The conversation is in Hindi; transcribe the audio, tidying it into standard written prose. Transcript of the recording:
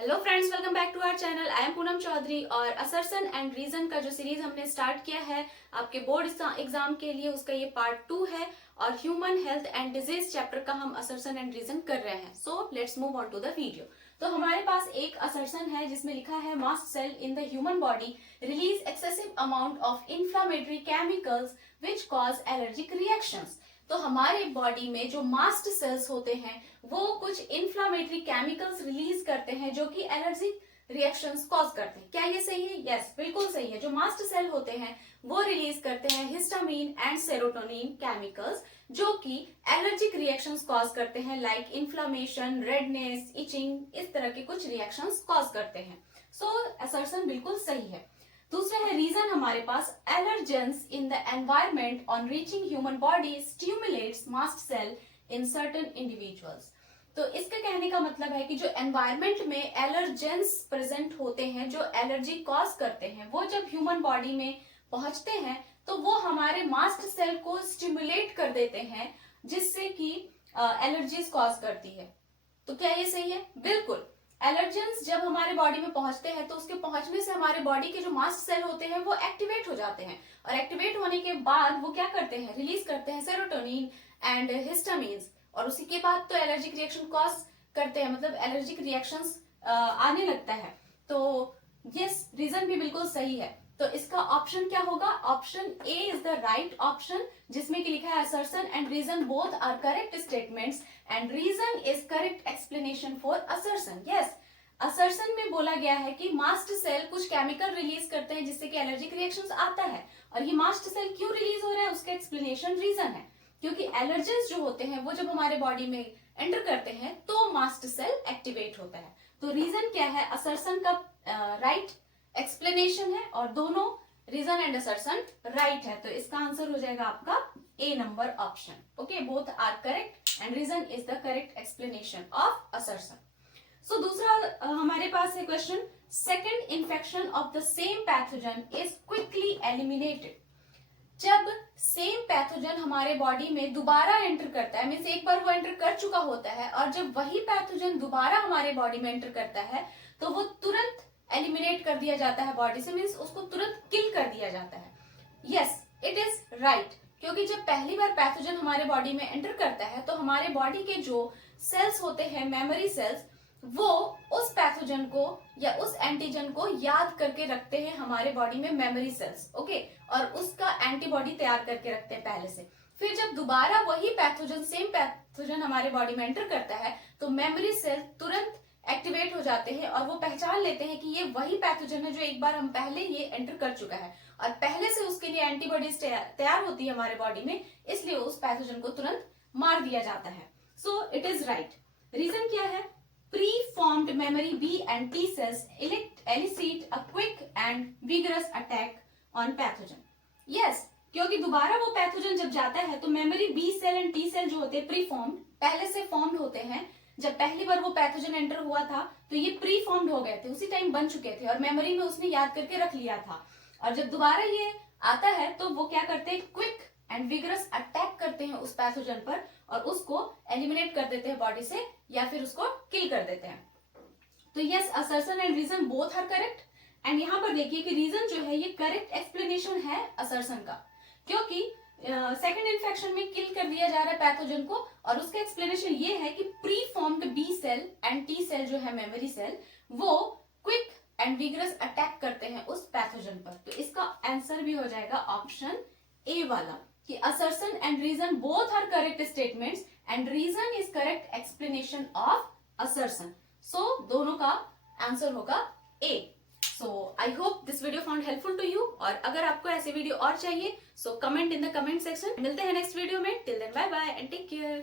Hello friends, welcome back to our channel. I am Poonam Chaudhary और असर्शन एंड रीजन का जो सीरीज हमने स्टार्ट किया है आपके बोर्ड एग्जाम के लिए, उसका ये पार्ट 2 है और human health and disease chapter का हम असर्शन एंड रीजन कर रहे हैं। So let's move on to the video. तो हमारे पास एक असर्शन है जिसमें लिखा है mast cell in the human body release excessive amount of inflammatory chemicals which cause allergic reactions. तो हमारे बॉडी में जो मास्ट सेल्स होते हैं वो कुछ इन्फ्लामेटरी केमिकल्स रिलीज करते हैं जो कि एलर्जिक रिएक्शंस कॉज करते हैं। क्या ये सही है? यस, बिल्कुल सही है। जो मास्ट सेल होते हैं वो रिलीज करते हैं हिस्टामिन एंड सेरोटोनिन केमिकल्स जो कि एलर्जिक रिएक्शंस कॉज करते हैं, लाइक इन्फ्लामेशन, रेडनेस, इचिंग, इस तरह के कुछ रिएक्शंस कॉज करते हैं। सो असर्शन बिल्कुल सही है। दूसरा है रीजन हमारे पास, allergens in the environment on reaching human body stimulates mast cell in certain individuals. तो इसका कहने का मतलब है कि जो एनवायरमेंट में एलर्जेंस प्रेजेंट होते हैं, जो एलर्जी कॉज करते हैं, वो जब ह्यूमन बॉडी में पहुंचते हैं तो वो हमारे मास्ट सेल को स्टिमुलेट कर देते हैं जिससे कि एलर्जीज कॉज करती है। तो क्या ये सही है? बिल्कुल। एलर्जेंस जब हमारे बॉडी में पहुंचते हैं तो उसके पहुंचने से हमारे बॉडी के जो मास्ट सेल होते हैं वो एक्टिवेट हो जाते हैं और एक्टिवेट होने के बाद वो क्या करते हैं, रिलीज करते हैं सेरोटोनिन एंड हिस्टामिन्स और उसी के बाद तो एलर्जिक रिएक्शन कॉज करते हैं, मतलब एलर्जिक रिएक्शंस आने लगता है। तो यस, रीजन भी बिल्कुल सही है। तो इसका ऑप्शन क्या होगा? Option A is the right option, जिसमें कि लिखा है assertion and reason both are correct statements and reason is correct explanation for assertion. Yes, assertion में बोला गया है कि मास्ट सेल कुछ केमिकल रिलीज करते हैं जिससे कि एलर्जिक रिएक्शंस आता है और ये मास्ट सेल क्यों रिलीज हो रहा है उसका एक्सप्लेनेशन रीजन है, क्योंकि एलर्जेंस जो होते हैं वो जब हमारे बॉडी में एंटर करते हैं तो मास्ट सेल एक्टिवेट होता है। तो रीजन क्या है? असर्शन का राइट एक्सप्लेनेशन है और दोनों रीजन एंड असर्शन राइट है। तो इसका आंसर हो जाएगा आपका A number option. Okay, both are correct and reason is the correct explanation of assertion. So दूसरा हमारे पास है question, second infection of the same pathogen is quickly eliminated. जब सेम पैथोजन हमारे बॉडी में दोबारा एंटर करता है, मीन्स एक बार वो एंटर कर चुका होता है और जब वही पैथोजन दोबारा हमारे बॉडी में एंटर करता है तो वो तुरंत एलिमिनेट कर दिया जाता है बॉडी से, मीन्स उसको तुरंत किल कर दिया जाता है। यस, इट इज राइट, क्योंकि जब पहली बार पैथोजन हमारे बॉडी में एंटर करता है तो हमारे बॉडी के जो सेल्स होते हैं, मेमोरी सेल्स, वो उस पैथोजन को या उस एंटीजन को याद करके रखते हैं हमारे बॉडी में, मेमोरी सेल्स। ओके, और उसका एंटीबॉडी तैयार करके रखते हैं पहले से। फिर जब दोबारा वही पैथोजन, सेम पैथोजन हमारे बॉडी में एंटर करता है तो मेमोरी सेल तुरंत एक्टिवेट हो जाते हैं और वो पहचान लेते हैं कि ये वही पैथोजन है जो एक बार हम पहले ये एंटर कर चुका है और पहले से उसके लिए एंटीबॉडीज तैयार होती है हमारे बॉडी में, इसलिए उस पैथोजन को तुरंत मार दिया जाता है। So it is right. Reason क्या है? Pre-formed memory B and T cells elicit a quick and vigorous attack on pathogen. Yes, क्योंकि दोबारा वो पैथोजन जब जाता है तो memory B cell and T cell जो होते हैं प्री फॉर्म्ड, पहले से फॉर्म्ड होते हैं। जब पहली बार वो पैथोजन एंटर हुआ था तो ये प्री फॉर्म्ड हो गए थे, उसी टाइम बन चुके थे और मेमोरी में उसने याद करके रख लिया था। और जब दोबारा ये आता है तो वो क्या करते हैं, क्विक एंड विगरस अटैक करते हैं उस पैथोजन पर और उसको एलिमिनेट कर देते हैं बॉडी से या फिर उसको किल कर देते हैं। तो yes, assertion and reason both are correct and यहाँ पर देखिए कि रीजन जो है ये करेक्ट एक्सप्लेनेशन है असर्शन का, क्योंकि सेकंड इन्फेक्शन में किल कर दिया जा रहा है पैथोजन को और उसका एक्सप्लेनेशन ये है कि preformed B cell and T cell जो है मेमोरी सेल, वो क्विक एंड विगरस अटैक करते हैं उस पैथोजन पर। तो इसका आंसर भी हो जाएगा ऑप्शन ए वाला कि assertion and reason both are correct statements and reason is correct explanation of assertion. So दोनों का आंसर होगा A. So I hope this video found helpful to you और अगर आपको ऐसे वीडियो और चाहिए so comment in the comment section. मिलते हैं नेक्स्ट वीडियो में. Till then bye bye and take care.